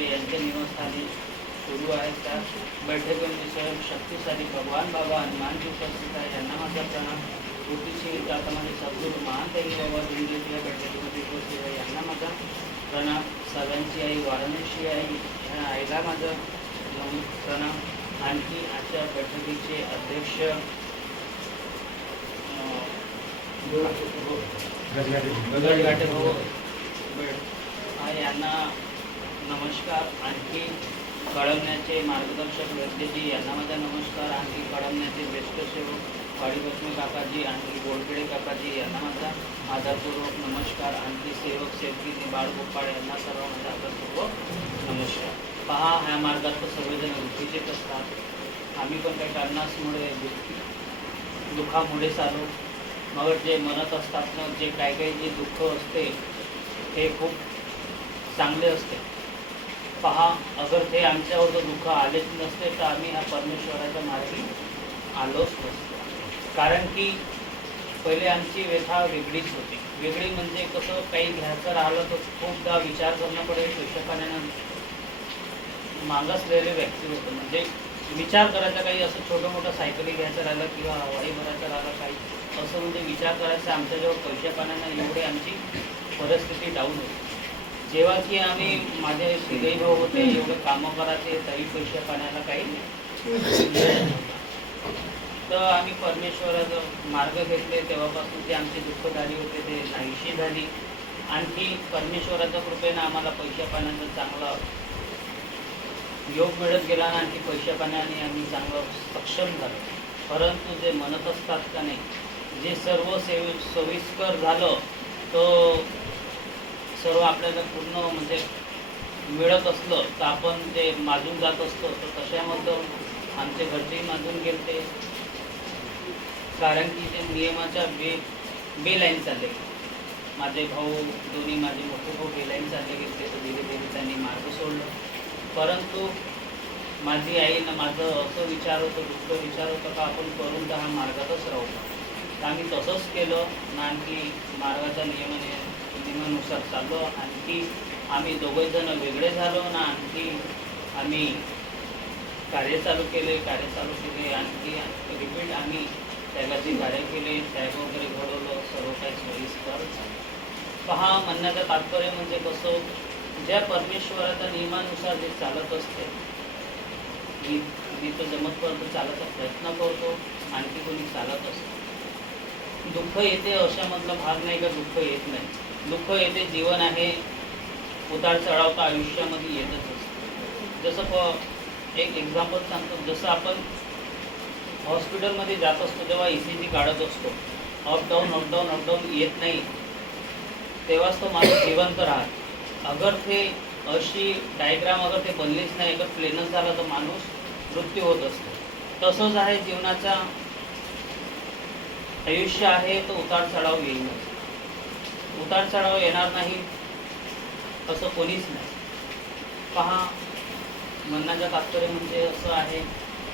खांदे यांच्या निवासस्थानी सुरू आहेत. त्या बैठकीमध्ये स्वयं शक्तिशाली भगवान बाबा हनुमानजी उपस्थित आहे यांना माझा प्रणाम. कृतीशील जातामध्ये सद्गुरू महान त्यांनी बाबा दिंडीची या बैठकीमध्ये उपस्थित आहे यांना माझा प्रणाम. सर्वांची आई वाराणसी आई ह्या आईला माझा प्रणाम. आणखी आजच्या बैठकीचे अध्यक्ष गगडघाटे भाऊ. यांना नमस्कार. आणखी कळवण्याचे मार्गदर्शक वैद्यजी यांना माझा नमस्कार. आणखी कळवण्याचे ज्येष्ठ सेवक वाडीलक्ष्मी काकाजी आणखी गोडखेडे काकाजी यांना माझा आदरपूर्वक नमस्कार. आणखी सेवक सेवकी बाळ गोपाळ यांना सर्व माझा आदरपूर्वक नमस्कार. पहा ह्या मार्गात तर सर्वजण वृत्तीचेच असतात. आम्ही पण काही कारणासमुळे दुःखामुळे चालू. मग जे म्हणत असतात ना जे काही काही जे दुःख असते हे खूप चांगले असते. पहा अगर ते आमच्यावर जर दुःख आलेच नसते तर आम्ही ह्या परमेश्वराच्या मार्गी आलोच नसतो. कारण की पहिले आमची व्यथा वेगळीच होती. वेगळी म्हणजे कसं काही घ्यायचं राहिलं तर खूपदा विचार करणं पडेल शिक्षकांना मागासलेले व्यक्ती होतं. म्हणजे विचार करायचा काही असं छोटं मोठं सायकली घ्यायचं राहिलं किंवा हवाई भरायचं राहिलं काही असं म्हणजे विचार करायचं आमच्याजवळ पैशा पाण्यानं एवढी आमची परिस्थिती डाऊन होती. जेव्हा की आम्ही माझे श्रीदेवी भाऊ होते एवढे कामं करायचे तरी पैशा पाण्याला काही तर आम्ही परमेश्वराचा मार्ग घेतले तेव्हापासून ते आमची दुःखदारी होते ते नाहीशी झाली. आणखी परमेश्वराच्या कृपेनं आम्हाला पैशा पाण्याचं चांगलं योग मिळत गेला आणि आणखी पैशा पाण्याने आम्ही चांगलं सक्षम झालो. परंतु जे म्हणत असतात का नाही जे सर्व सेव सोयीस्कर झालं तो सर्व आपल्याला पूर्ण म्हणजे मिळत असलं तर आपण ते माजून जात असतो. तर तशामध्ये आमचे घरचेही माजून गेलते. कारण की ते नियमाच्या बे बेलाईन चालले. माझे भाऊ दोन्ही माझे मोठे भाऊ बेलाईन चालले गेले तर धीरे धीरे त्यांनी मार्ग सोडलं. परंतु माझी आईनं माझं असं विचार होतं दुसरं विचार होतं का आपण करून तर हा मार्गातच राहू. तर आम्ही तसंच केलं. ना आणखी मार्गाच्या नियमाने नियमानुसार चाललो आणखी आम्ही दोघंजण वेगळे झालो ना आणखी आम्ही कार्य चालू केले कार्य चालू केले आणखी रिपीट आम्ही त्यागाची कार्य केले त्याग वगैरे घडवलं सर्व काही सोयीस्कर पहा म्हणण्याचं तात्पर्य म्हणजे कसं ज्या परमेश्वराच्या नियमानुसार जे चालत असते मी मी तर जमतपर्यंत चालायचा प्रयत्न करतो आणखी कोणी चालत असतो. दुःख येते अशामधला भाग नाही का? दुःख येत नाही. दुःख येते जीवन आहे. उतार चढाव तर आयुष्यामध्ये येतच असतं. जसं प एक एक्झाम्पल सांगतो. जसं आपण हॉस्पिटलमध्ये जात असतो तेव्हा ई सी जी काढत असतो अपडाऊन अपडाऊन अपडाऊन येत नाही. तेव्हाच तो माणूस जिवंत राहत. अगर ते अशी डायग्राम अगर ते बनलीच नाही अगर प्लेनच झाला तर माणूस मृत्यू होत असतो. तसंच आहे जीवनाचा आयुष्य आहे तो उतार चढाव येईल. उतार चढाव येणार नाही असं कोणीच नाही. पहा म्हणण्याचं तात्पर्य म्हणजे असं आहे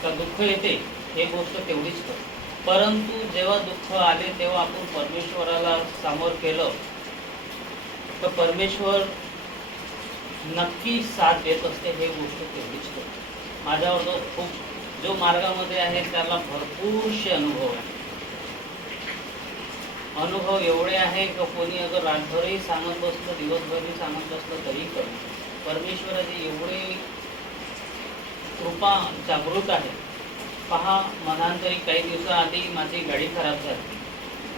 का दुःख येते हे गोष्ट तेवढीच कर परंतु जेव्हा दुःख आले तेव्हा आपण परमेश्वराला सामोर केलं तर परमेश्वर नक्की साथ देत असते हे गोष्ट तेवढीच कर माझ्यावर खूप जो मार्गामध्ये आहे त्याला भरपूरसे अनुभव आहे अनुभव एवढे आहे की कोणी अगर रातभरही सांगत बसलं दिवसभरही सांगत बसलं तरी कर परमेश्वराची एवढे कृपा जागृत आहे. पहा मनांतरी काही दिवसाआधी माझी गाडी खराब झाली.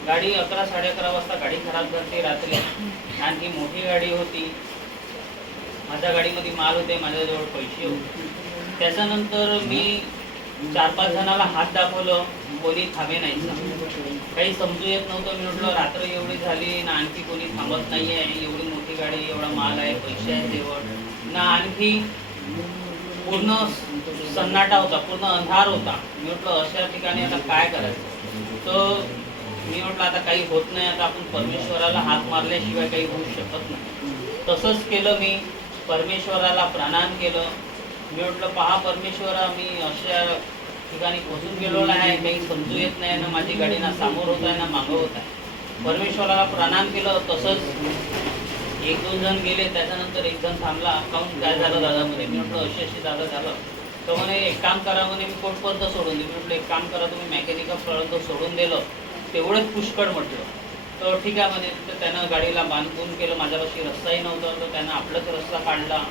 गाडी अकरा साडे अकरा वाजता गाडी खराब झाली रात्री. आणखी मोठी गाडी होती. माझ्या गाडीमध्ये माल होते माझ्याजवळ पैसे होते. त्याच्यानंतर मी चार पाच जणाला हात दाखवलं कोणी थांबे नाही. काही समजू येत नव्हतं. मी म्हटलं रात्र एवढी झाली ना आणखी कोणी थांबत नाही आहे एवढी मोठी गाडी एवढा माल आहे पैसे आहे तेवढ. ना आणखी पूर्ण सन्नाटा होता पूर्ण अंधार होता. मी म्हटलं अशा ठिकाणी आता काय करायचं? तर मी म्हटलं आता काही होत नाही. आता आपण परमेश्वराला हात मारल्याशिवाय काही होऊ शकत नाही. तसंच केलं मी. परमेश्वराला प्रणाम केलं. मी म्हटलं पहा परमेश्वर मी अशा ठिकाणी पोहोचून गेलो आहे काही समजू येत नाही ना माझी गाडी ना समोर होत आहे ना मागं होत आहे. परमेश्वराला प्रणाम केलं. तसंच एक दोन जण गेले. त्याच्यानंतर एक जण थांबला. काहून काय झालं दादा? म्हणे. मी म्हटलं अशी अशी दादा झालं. तर म्हणे एक काम करा म्हणे मी कोटपर्यंत सोडून दिलं मी म्हटलं एक काम करा तुम्ही मेकॅनिकपर्यंत सोडून दिलं. तेवढंच पुष्कळ म्हटलं. तर ठीक आहे म्हणे. तर त्यानं गाडीला बांधून केलं. माझ्यापाशी रस्ताही नव्हता. तर त्यानं आपलाच रस्ता काढला.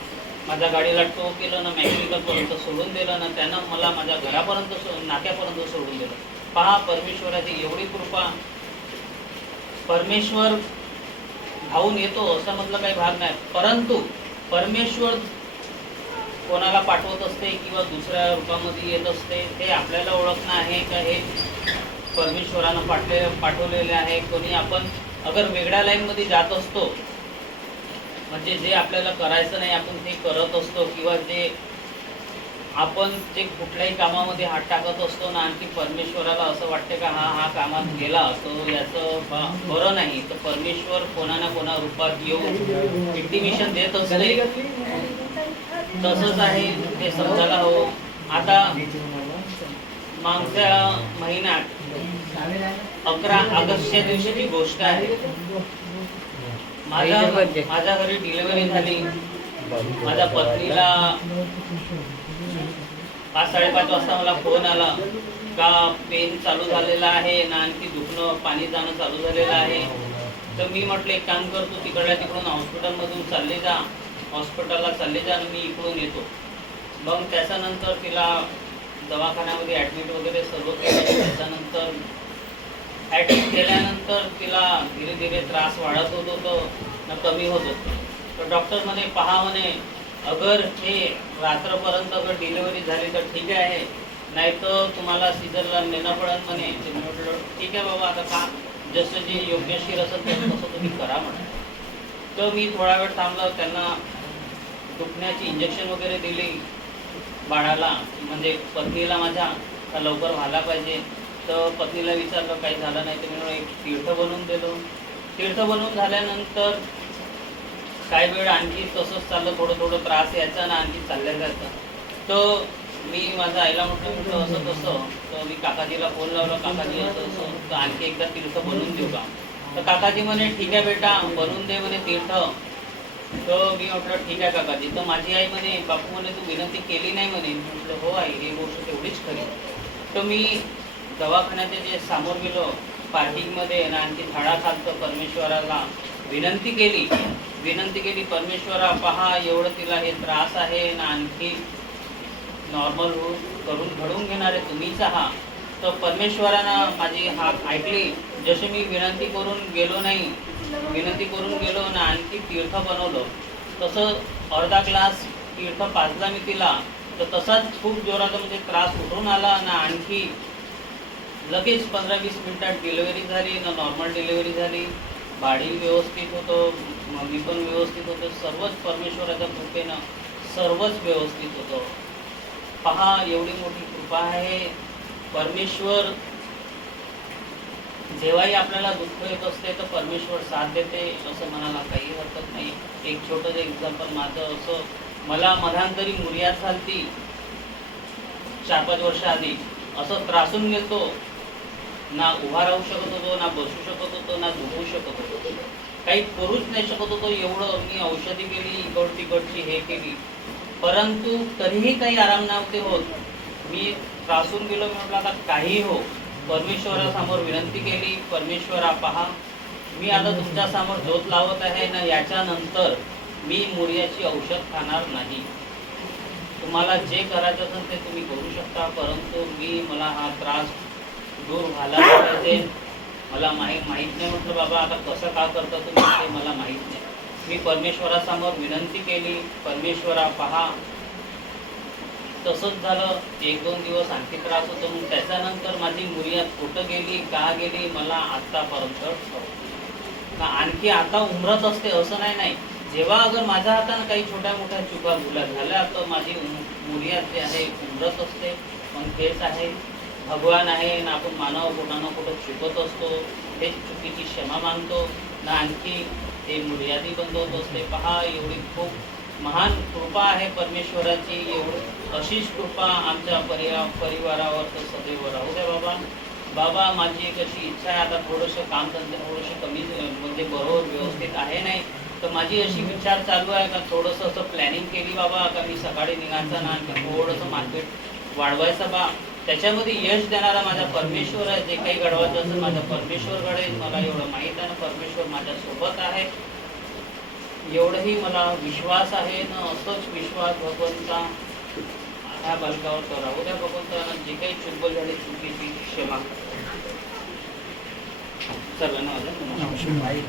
माझ्या गाडीला टो केलं ना मेकॅनिकलपर्यंत सोडून दिलं ना त्यानं मला माझ्या घरापर्यंत सो नाक्यापर्यंत सोडून दिलं. पहा परमेश्वराची एवढी कृपा. परमेश्वर धावून येतो असं म्हटलं काही भाग नाही. परंतु परमेश्वर कोणाला पाठवत असते किंवा दुसऱ्या रूपामध्ये येत असते हे आपल्याला ओळखणं आहे का? हे परमेश्वरानं पाठले पाठवलेले आहे. कोणी आपण अगर वेगळ्या लाईनमध्ये जात असतो म्हणजे जे आपल्याला करायचं नाही आपण ते करत असतो किंवा जे आपण जे कुठल्याही कामामध्ये हात टाकत असतो ना आणखी परमेश्वराला असं वाटते का हा हा कामात गेला असतो याचं बरं नाही. तर परमेश्वर कोणा ना कोणा रूपात येऊन इंटिमेशन देत असते. तसंच आहे ते समजायला हो आता मागच्या महिन्यात अकरा ऑगस्टच्या दिवशीची गोष्ट आहे माझ्या माझ्या घरी डिलिव्हरी झाली. माझ्या पत्नीला पाच साडेपाच वाजता मला फोन आला. का पेन चालू झालेला आहे ना आणखी दुखणं पाणी जाणं चालू झालेलं आहे. तर मी म्हटलं एक काम करतो तिकडल्या तिकडून हॉस्पिटलमधून चालले जा. हॉस्पिटलला चालले जा आणि मी इकडून येतो. मग त्याच्यानंतर तिला दवाखान्यामध्ये ॲडमिट वगैरे सर्व केलं. त्याच्यानंतर ॲडमिट केल्यानंतर तिला धीरे धीरे त्रास वाढत होत होतो न कमी होत होतो. तर डॉक्टर म्हणे पहा म्हणे अगर हे रात्रपर्यंत अगर डिलिव्हरी झाली तर ठीक आहे. नाही तर तुम्हाला सिजरला नेणं पडत म्हणे. ते म्हटलं ठीक आहे बाबा आता का जसं जे योग्यशीर असेल तसं तसं तुम्ही करा म्हणा. तर मी थोडा वेळ थांबलं त्यांना दुखण्याची इंजेक्शन वगैरे दिली बाळाला. म्हणजे पत्नीला माझ्या का लवकर व्हायला पाहिजे. तर पत्नीला विचारलं काही झालं नाही? तर मी एक तीर्थ बनवून दिलो. तीर्थ बनवून झाल्यानंतर काही वेळ आणखी तसंच चाललं थोडं थोडं त्रास यायचा ना आणखी चालल्या जायचा. तर मी माझ्या आईला म्हटलं म्हटलं असं तसं. तर मी काकाजीला फोन लावला काकाजी असं असं तर आणखी एकदा तीर्थ बनवून देऊ का? तर काकाजी म्हणे ठीक आहे बेटा बनवून दे म्हणे तीर्थ. तर मी म्हटलं ठीक आहे काकाजी. तर माझी आई म्हणे बापू म्हणे तू विनंती केली नाही म्हणे. म्हटलं हो आई ही गोष्ट तेवढीच खरी. तर मी दवाखान्यात जे समोर गेलो पार्किंगमध्ये ना आणखी झाडा खालतो परमेश्वराला विनंती केली. विनंती केली परमेश्वरा पहा एवढं तिला हे त्रास आहे ना आणखी नॉर्मल करून घडवून घेणारे तुम्हीच आहात तर परमेश्वरानं माझी हाक ऐकली. जसे मी विनंती करून गेलो नाही विनंती करून गेलो ना आणखी तीर्थ बनवलं. तसं अर्धा ग्लास तीर्थ पाजला मी तिला. तर तसाच खूप जोराचा म्हणजे त्रास उठून आला ना आणखी लगेच पंधरा वीस मिनिटात डिलिव्हरी झाली ना नॉर्मल डिलिव्हरी झाली. बाडी व्यवस्थित होतं मम्मी पण व्यवस्थित होतं. सर्वच परमेश्वराच्या कृपेनं सर्वच व्यवस्थित होतं. पहा एवढी मोठी कृपा आहे. परमेश्वर जेव्हाही आपल्याला दुःख येत असते तर परमेश्वर साथ देते. असं म्हणायला काही हरकत नाही. एक छोटंसं एक्झाम्पल माझं असं मला मधांतरी मुर्यात झालती चार पाच वर्ष आधी. असं त्रासून घेतो ना उभा राहू शकत होतो ना बसू शकत होतो ना झोपू शकत होतो. काही करूच नाही शकत होतो एवढं मी औषधी केली इकड तिकडची हे केली. परंतु तरीही काही आराम नव्हते होत. मी त्रासून गेलो म्हटलं आता काही हो. परमेश्वरासमोर विनंती केली परमेश्वरा पहा मी आता तुमच्यासमोर झोत लावत आहे ना याच्यानंतर मी मुर्याची औषध खाणार नाही. तुम्हाला जे करायचं असेल ते तुम्ही करू शकता परंतु मी मला हा त्रास दूर झाला पाहिजे. मला माहीत माहीत नाही. म्हटलं बाबा आता कसं का करता तुम्ही? ते मला माहीत नाही. मी परमेश्वरासमोर विनंती केली. परमेश्वरा पहा. तसंच झालं. एक दोन दिवस आणखी त्रास होतो. मग त्याच्यानंतर माझी मुरियात कुठं गेली का गेली मला आत्तापर्यंत आणखी आता उमरत असते असं नाही नाही. जेव्हा अगर माझ्या हातानं काही छोट्या मोठ्या चुका भुला झाल्या तर माझी उम- जे आहे उमरत असते. पण हेच आहे. भगवान आहे ना आपण मानव कुठं कुठं चुकत असतो हे चुकीची क्षमा मानतो. ना आणखी ते मर्यादी बंद होत असते. पहा एवढी खूप महान कृपा आहे परमेश्वराची. एवढी अशीच कृपा आमच्या परिवा परिवारावर तर सदैव राहू द्या बाबा. बाबा माझी एक अशी इच्छा आहे. आता थोडंसं काम धंदे थोडंसं कमी म्हणजे बरोबर व्यवस्थित आहे नाही. तर माझी अशी विचार चालू आहे का थोडंसं असं प्लॅनिंग केली बाबा का मी सकाळी निघायचा ना थोडंसं मार्केट वाढवायचं बा. त्याच्यामध्ये यश देणारा माझा परमेश्वर आहे. जे काही घडवायचं असेल माझा परमेश्वर घडेल. मला एवढं माहीत आहे. ना परमेश्वर माझ्यासोबत आहे. एवढंही मला विश्वास आहे ना असंच विश्वास भगवंता ह्या बालकावर तो राहू द्या भगवंतानं जे काही चुकबल झाली चुकीची क्षमा. सर्वांना माझा